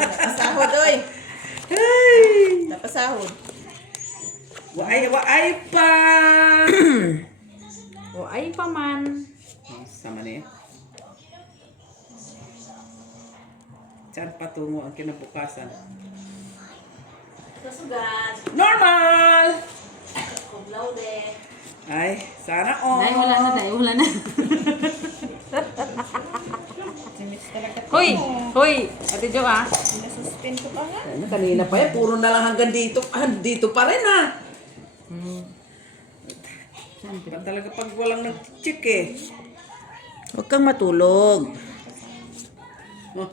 Napasahod, oy. Napasahod. Waay pa! O ay pa man. Sama niya. Saan patungo ang kinabukasan? Kasugat. Normal! Kublaw de. Ay, sana all. Dahil wala na, dahil wala na. Hoy! Hoy! Ate Jo ah. Ano, kanina pa yan, puro na lang hanggang dito. Dito pa rin ha. Ba talaga pag walang nag-check eh. Huwag kang matulog. Oh.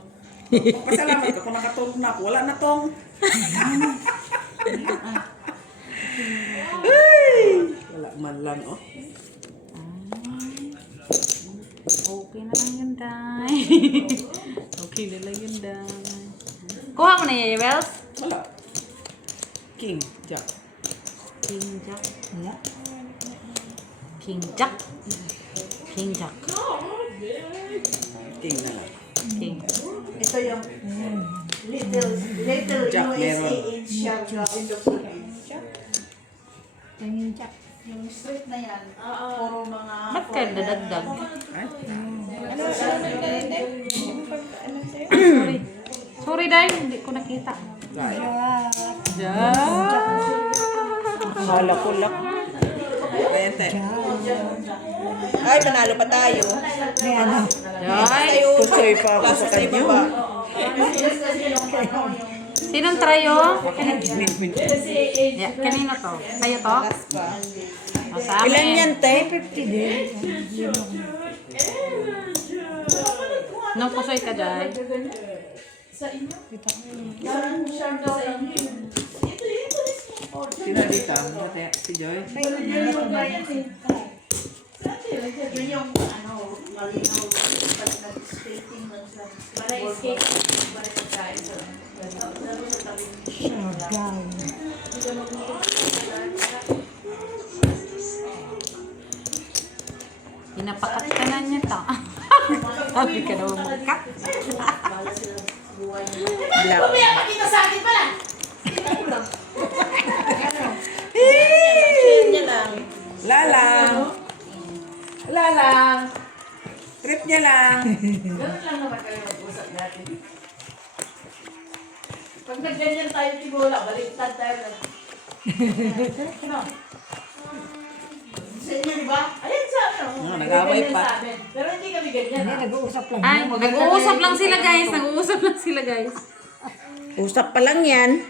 Pasalamat ka kung nakatulog na ako. Wala na tong. Ay! Wala man lang oh. Okay na lang yun, Day. Okay na lang yun, Day. Kuha mo na yung Yabels? Wala. King, Jack. King Jack. King Jack. King Jack. King na lang. King. Ito yung little Jack USA meron. in Siargao in the Philippines. Yung street na yan, puro mga... Ba't ka dadagdag? Ay? Sorry. Sorry, Day. Hindi ko nakita. Right. Hala ko lang. Ayan, te. Ay, manalo pa tayo. Day. Tusoy pa ako sa kanyo. Sinong trayo? Yeah, kanino to? Kayo to? O, sa amin. Ilan yan, te? Nung pusoy ka, Day. Sino dito? Ate, si Joy? Yun yung ano, malinaw pag nag-skating lang sa... Para escape. Para pagkain sa... Pinapakat ka na niya to. Sabi ka naman magkat. Black. Kumaya makita sa akin pala! Lalang. Lalang. Trip niya lang. Ganun lang naman kayo mag-usap natin. Pag nagganyan tayo tibula, baliktad tayo na. Ano? Sa inyo, di ba? Ayan sa ano. nag-away ganyan pa. sa amin. Pero hindi kami ganyan. ha? Nag-uusap lang. Ay, nag-uusap lang sila, guys. Nag-uusap lang sila, guys. Usap pa lang yan.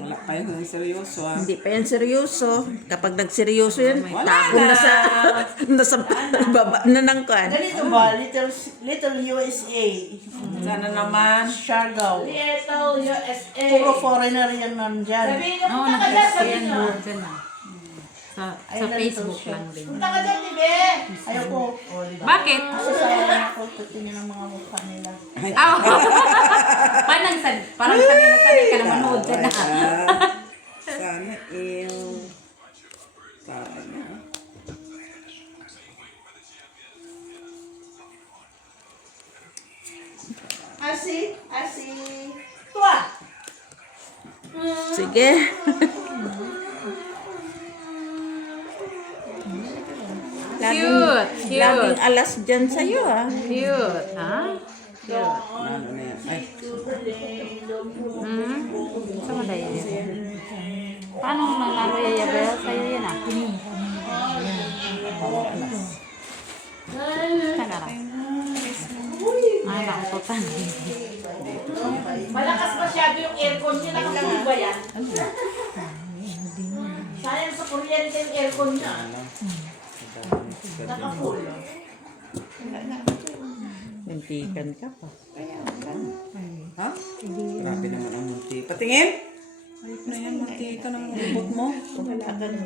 Wala pa yung seryoso ah. Hindi pa yan seryoso. Kapag nagseryoso yan, Wala takon na sa, nasa baba na ng kan. Ganito ba? Little USA. Sana naman. Siargao. Little USA. Puro foreigner yan nandyan. Sabihin niyo, Oo, punta ka dyan, nag-post sabihin yan niyo. doon dyan na. Sa Facebook lang din. Punta ka dyan, Tibe. Ayoko. O, diba? Bakit? Sasayang ako tutingin ang mga mukha nila. Ah, parang sanay ka na manood dyan na. Sana yung... Sana niya. Asi. Tua. Sige. Cute, cute. Laging alas dyan sa'yo, ah. Cute, ha? Cute. Ano na yan? Ay, Sama dahil yan. Paano nanalo yayabel? Sa'yo yan ah. Tanga lang. Ay, nakututan. Malakas masyado yung aircon niya. Nakapulo ba yan? Sayang sa kuryente yung aircon niya. Nakapulo. Muntikan ka pa. ha? Grabe naman ang munti. Patingin! Ayok na yan, munti ka ng ubot mo.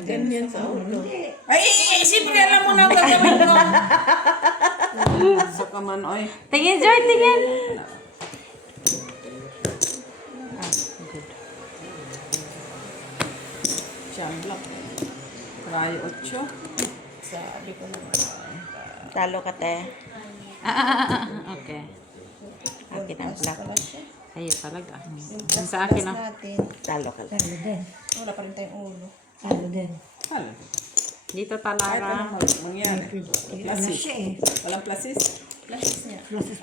Ganyan sa ulo. Ay, siyempre alam mo na ang gagawin mo. Sa kaman, oy. Tingin, Joy, tingin. Siyamblock. Rayo 8. Sabi ko naman. Talo ka, te. Okay. Akin ang black. Ayun talaga. Yung sa akin ah. Talo ka lang. Wala pa rin tayong ulo. Talo din. Talo. Dito Kahit talaga. anong mangyari. Ano Plasis. siya eh. Walang plasis. Plasis niya.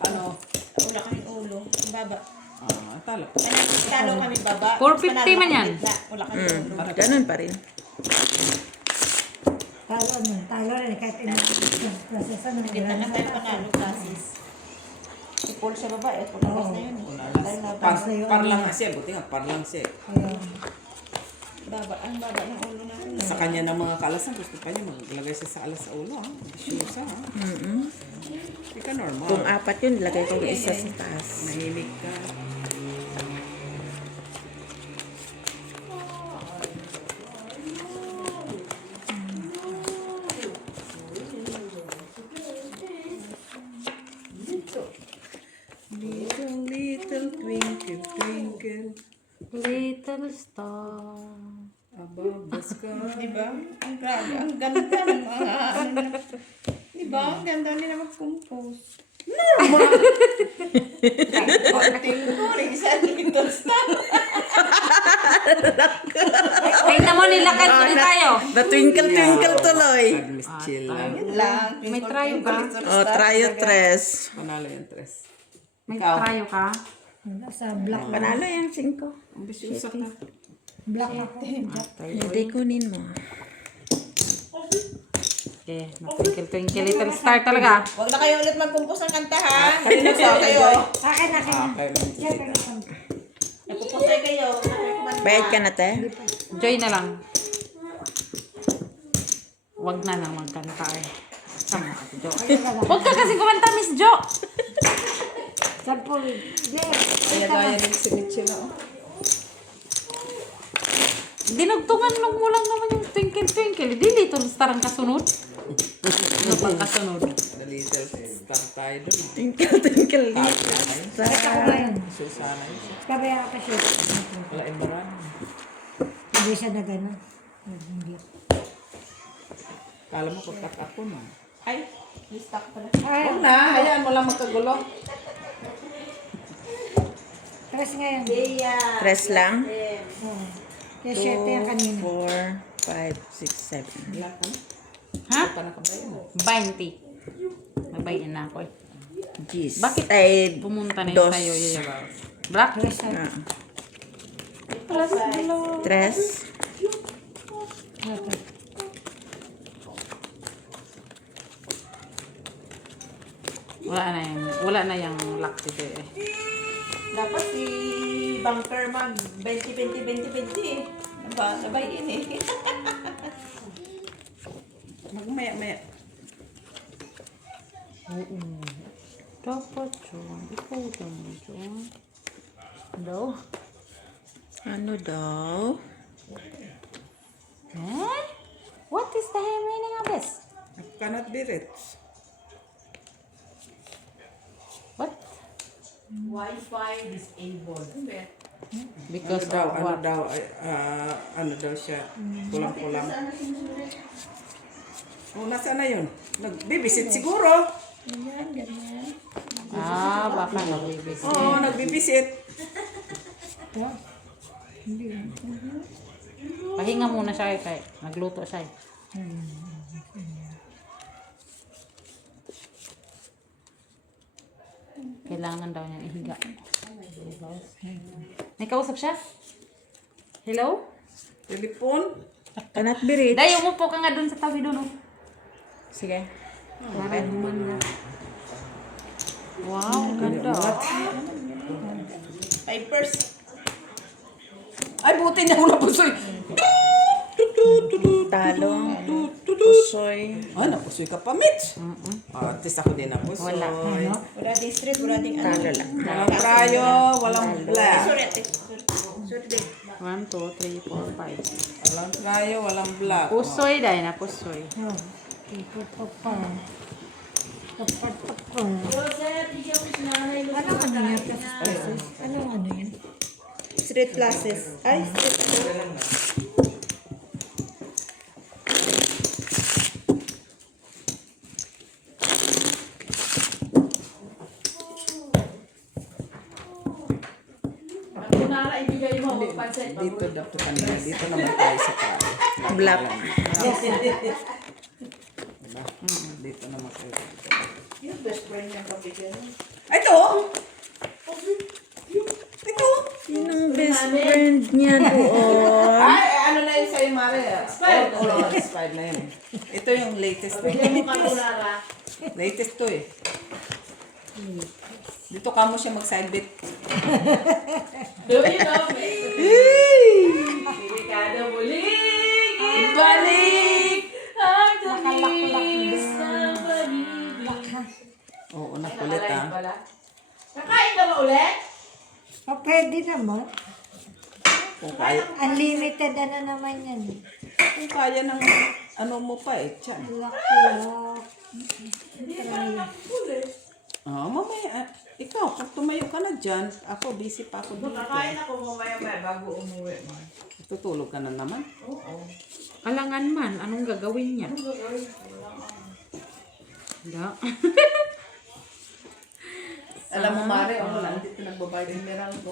Ano? Wala kaming ulo. Ang baba. Talo. Talo kami baba. 450 man yan. Wala kaming ulo. Ganun pa rin. Talo rin. Kahit process ano. Hindi na tayo panalo classes. Si Paul sa baba, pagkakas na yun. Tayo na Par lang nga siya. Buti nga, par lang siya. baba. Ang baba ng ulo natin. Sa kanya ng mga kalasan, gusto pa niya maglagay siya sa alas sa ulo. Siyusa. Hindi ka normal. Kung 4 yun, ilagay ko yung isa sa taas. Nahimik ka. Little twinkle, twinkle Little star. above the sky. Diba? Ang grabe. Ang ganda ng mga ano na. Diba? Ang ganda nila mag-compose. Normal! Konting kuring sa little star. Tingnan mo nilakad ulit tayo. The twinkle twinkle tuloy. Miss Chill lang. Yun lang. May trayo ka? Oh, tryo tres. Panalo yung tres. May trayo ka? Sa black. Panalo yung 5. Ang bisyusa ka. Black ako. Hindi kunin mo. Okay, twinkle twinkle little star talaga. Huwag na kayo ulit mag-compose ng kanta ha. Kanina sa akin, Joy. Akin. Okay, Nagpupusay kayo. Bayad ka na, te? Joy na lang. Wag na lang magkanta eh. Sama ka, Jo. Huwag ka kasi kumanta, Miss Jo. Sampol. Kaya rin si Mitchell. Dinugtungan mo lang naman yung twinkle twinkle. Di little star ang kasunod. Ano pang kasunod? The little star tayo dun. Twinkle twinkle little Check ako ngayon. Susana yun. Pabaya ka siya. Wala imbaran. Hindi siya na gano'n. Hindi. Kala mo pagkat ako na. Ay, listak pala. Ay, Huwag na, hayaan mo lang magkagulo. tres ngayon. Tres lang. Kaya siya ito yung kanina. 4, 5, 6, 7. Wala ka na. Ha? Pa nakabayan mo. 20. Mabayin na ako eh. Jeez. Bakit? Ay, Pumunta na dos. yun tayo. Yayabaw. Black? Tres na. Ah, Wala sa dalawa. 3. Okay. Wala na yung lock dito eh. Dapat si Bunker mag 20-20-20-20 eh. Nabayin eh. Magmaya-maya. Dapat yun. Ikaw naman yun. Hello? Ano daw? Eh? What is the meaning of this? I cannot be rich. What? Wi-Fi disabled. Because Ano of what? daw, ano daw siya, kulang-kulang. Oh, nasa na yun? Nag-babysit siguro. Ah, baka nag-babysit. Oo, nag-babysit. Pahinga muna siya kay nagluto siya eh. Kailangan daw niyang ihiga. May kausap siya? Hello? Telepon. Cannot be rich. Day, umupo ka nga dun sa tabi dun. Oh. Sige. Para naman na. Wow, ganda. Papers. Ay, buti niya ako napusoy. Talong. Pusoy. Ah, napusoy ka pa, Mitch. At least ako din napusoy. Wala. Wala din street, wala din ano. Talo lang. Walang prayo, walang black. Sorry ate. Sorry din. 1, 2, 3, 4, 5. Walang prayo, walang black. Pusoy dahil na pusoy. Oh. Ipupapa. Kapatapa. Ano ano yan? Ano ano yan? Street classes. Ay, street. Dito daw to kanina. Dito naman tayo sa prayo. black. Dito naman kayo. Yung best friend niya kapigyan. Ito! Ito! Sinong best friend niya doon? Ay, ano na yun sa'yo, Mare? Expired. Expired na yun. Ito yung latest. Bigyan mo ka Lara. Latest to eh. Dito ka mo siya mag-side bet. Delikado muli. Ibalik! Ang tamis ng pag-ibig. Oo, nakulit ah. Kakain ka ba ulit? O, pwede naman. Kung kaya, Unlimited ano naman yan. kung kaya ng ano mo pa eh. Tiyan. Lak-lak. Mamaya. Ikaw, kung tumayo ka na dyan, ako busy pa ako dito. Kakain ako mamaya-maya bago umuwi mo. Tutulog ka na naman. Alangan man, anong gagawin niya? Wala. Alam mo, Mare, wala. Hindi ko nagbabayad ng meral ko.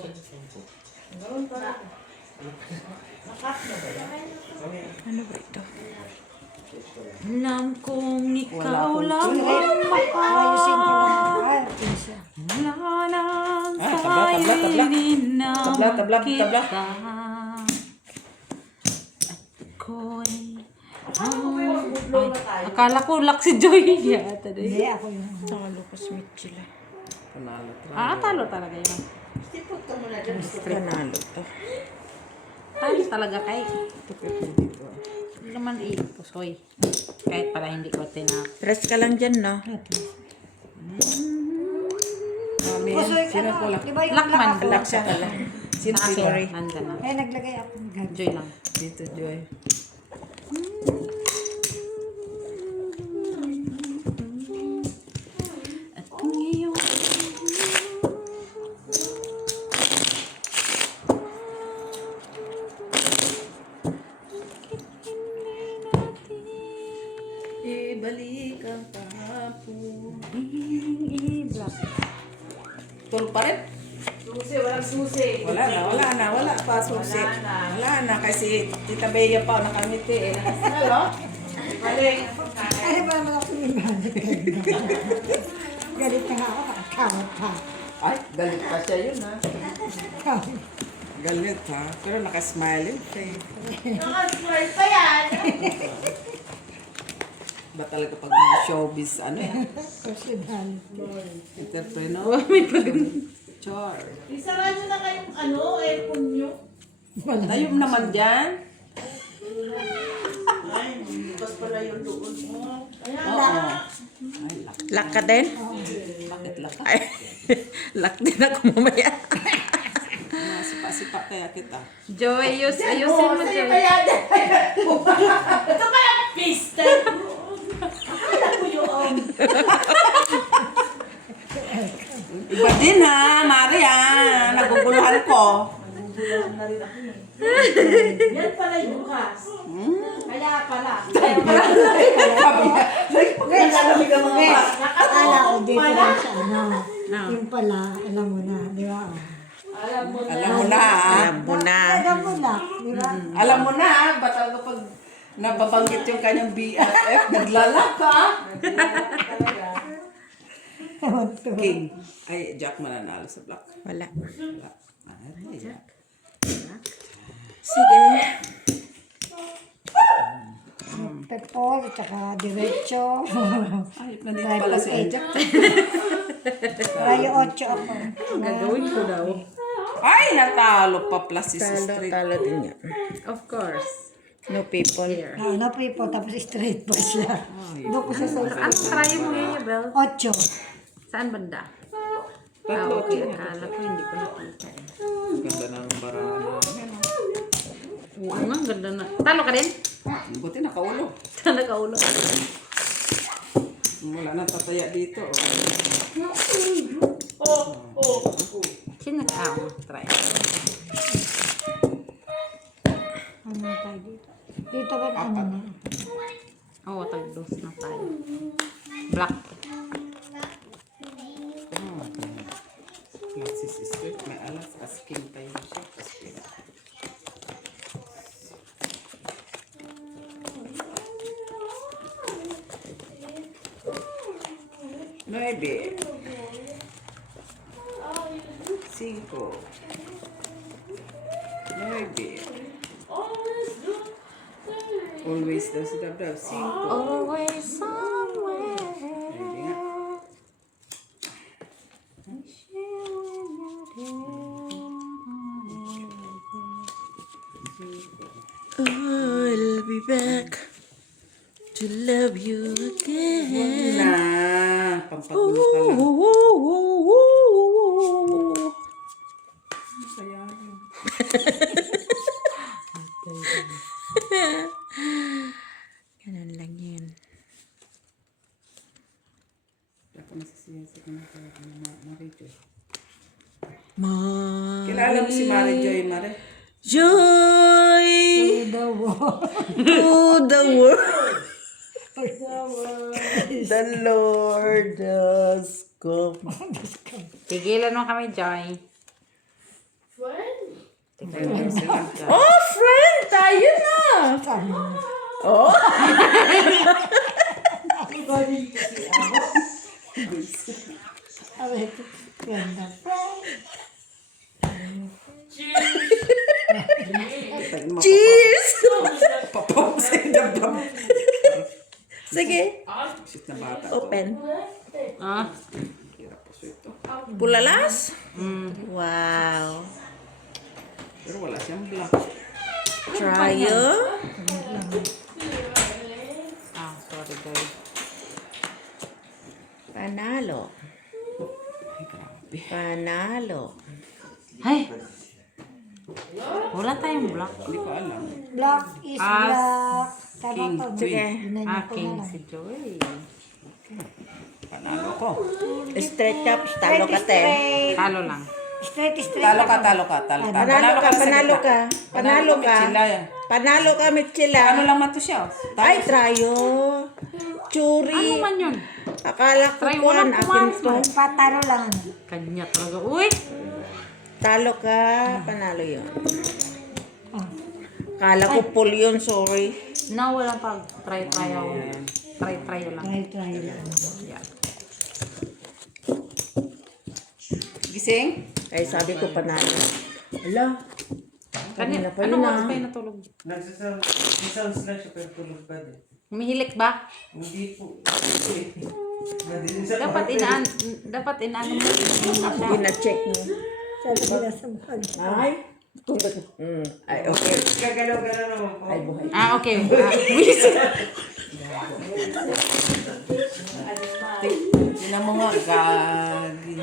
Ano ba ito? Alam kong ikaw akong lang Ayusin ko lang. Ay, pinsa. wala nang tabla. kainin na Tabla. kita. Ako'y akala ko lak si Joy yata Hindi, din. ako yung... Talo ko Smith sila. Panalo. Talo talaga yun. Panalo to. Talo talaga kay. Hindi naman ipusoy. Kahit pala hindi ko tinap. Tres ka lang dyan, no? Mami, Pusoy ka sino na. ko lang? Di ba yung Lakman, black ako? Black siya pala. Sino Sorry. Nandyan na. Eh, naglagay ako ng gabi. Joy lang. Dito, Joy. At kung iyong Ibalik ang kahapon. i-block. Tulog pa rin? Susi, walang susi. Wala pa susi. Wala na kasi Tita Bea pa nakangiti eh. Hello? Maling. Ay, ba naman ako sumibalit ka na. Galit na nga ako, kawat pa. Ay, galit pa siya yun ha. Kawat. Galit ha. Pero nakasmiling face. Nakasmile pa yan. Ba talaga pag mga showbiz, ano yan? Personal. Entrepreneur. Char. Isara nyo na kayong aircon nyo. Tayo naman dyan. Ay, bukas pala yung doon. Oo. Ay, lak. Lock ka din? Bakit lak? Ay, lock din ako mamaya. Sipa-sipa kaya kita. Joy, ayusin mo Joy. Ito pala pista. Akala ko yung Iba din ha, Maria. Naguguluhan ko. yan pala yung bukas. Kaya pala. Akala ko dito lang sa ano. Yung pala, alam mo na, di ba? Alam mo na. Alam mo na ha. Alam mo na. Alam mo na, di ba? Alam mo na ha. Ba't kapag nababanggit yung kanyang BFF, naglalak ha. King. Ay, Jack mananalo sa black. Wala. Black. Ay, Jack. Sige. Pepol, tsaka diretso. Ay, nandito pala si Jack. Rayo 8 ako. Gagawin ko daw. Ay, natalo pa plus si Street. Talo din yan. Of course. No people. Ano po tapos straight pa siya. Doon ko siya sa Ano try mo ngayon, Bel? 8. Saan banda? Okay. Akala ko hindi ko nakita. Ganda ng barang. Oo nga, ganda na. Talo ka din? Buti nakaulo. Talo ka ulo. Wala nang tataya dito. Sino try. Ano tayo dito? Dito ba na ano na? Oo, tag-dos na tayo. Black. Plus si Street. May alas. Asking tayo siya. Asking. 9. 5. 9. Always daw si Dabdab. 5. Always somewhere. Hindi nga. I'll be back to love you again. Na, pampagulo ka lang. Kaya yun. Ganun lang yun. Ako nasisiyan sa Marijoy. Marijoy. Kilala mo si Marijoy, Mare? Joy The world. to the world. The Lord has come. Tigilan mo kami, Joy. Ayun sila. Oh, friend! Tayo na! Oh? Sabi ko, ganda. Cheers! Papap sa Dabdab. Sige, Shit na bata. open. Ah? Kira po so ito. Bulalas? Mm. Wow. Pero wala siyang black. Tryo. Ah, sorry, Joy. Panalo. Ay, grabe. Panalo. Ay! Wala tayong black. Hindi ko alam. Black is Ah, black. King, Tama to. Sige. Ah, king si Joy. Panalo ko. Straight up, talo ka, te. Straight. Talo lang. Straight. Talo ka. Talo ka. Panalo ka, sa panalo gitna. ka. Panalo ka. Sila yan. Panalo ka, Mitchila. Ano lang man to siya? Ay, Tryo. Ano Churi. man yun? Akala ko Try, kuhan, walang akin pumaras to. Patalo lang. Kanya talaga. Uy! Talo ka, panalo yun. Akala ko full yun, sorry. No, walang pag try-tryo. Try-tryo lang. Try lang. Yeah. Gising? Ay, sabi ko panalo. Ala, Kanina, pa anong yun, oras ah. pa yung natulog? Nagsasounds lang siya pero tulog pa din. Humihilik ba? Hindi po. Dapat inaano mo siya. gina-check mo. Sabi nila sa buwan. Ay, ay, okay. Gagalaw-galaw naman po. Ay, buhay. Ah, okay. Tinan mo nga, gagi.